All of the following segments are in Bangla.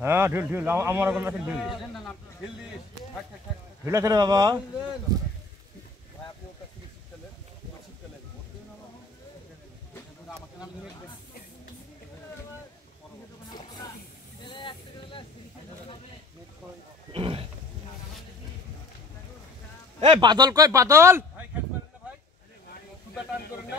হ্যাঁ ঢিল ঢিল আমার এখন আছে ঢিল ঢিল আছে রে বাবা এ বাদল কই বাদল ভাই খেল পারেন না ভাই সুতা টান করেন না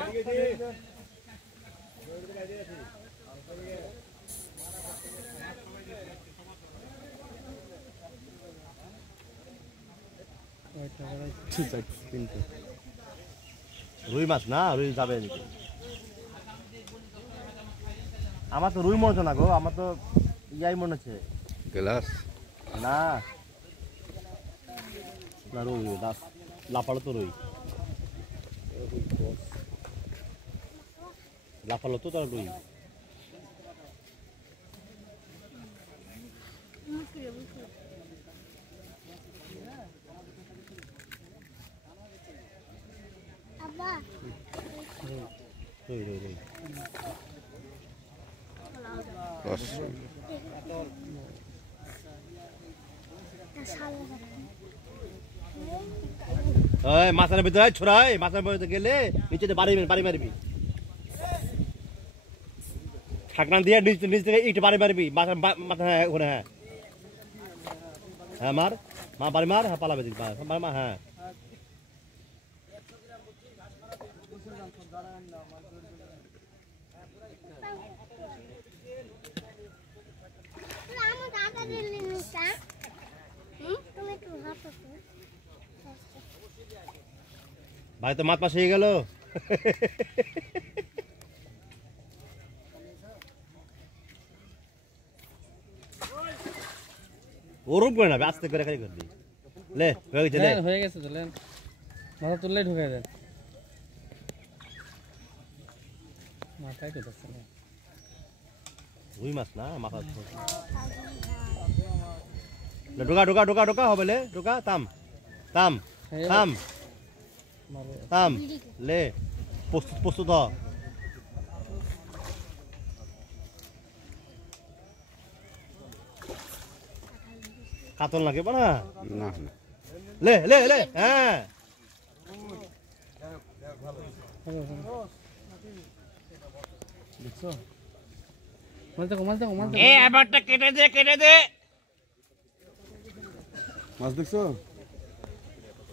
রুই মাছ না রুই যাবে আমার তো রুই মনে হচ্ছে না গো আমার তো ইয়াই মনে হচ্ছে গ্লাস না না রুই লাফালো তো রুই লাফালো তো তার রুই রুই রুই রুই মাছের ভিতরে ছড়াই মাছের ভিতরে গেলে নিচে বাড়ি মারবি ঠাকনা দিয়ে নিচ থেকে ইট বাড়ি মারবি মাথা হ্যাঁ ওখানে হ্যাঁ হ্যাঁ মার মা বাড়ি মার হ্যাঁ পালাবে মা হ্যাঁ ভাই তো মাছ পাশে গেল ওরম করে না আস্তে করে খালি করবি লে হয়ে গেছে তো লেন মাথা তুললেই ঢুকে দেন মাথায় কোথাচ্ছে না ওই মাছ না মাথা ঢোকা ঢোকা ঢোকা ঢোকা হবে লে ঢোকা থাম থাম থাম থাম লে প্রস্তুত হ কাতল লাগে না না লে লে লে হ্যাঁ দেখছো মাছ দেখছো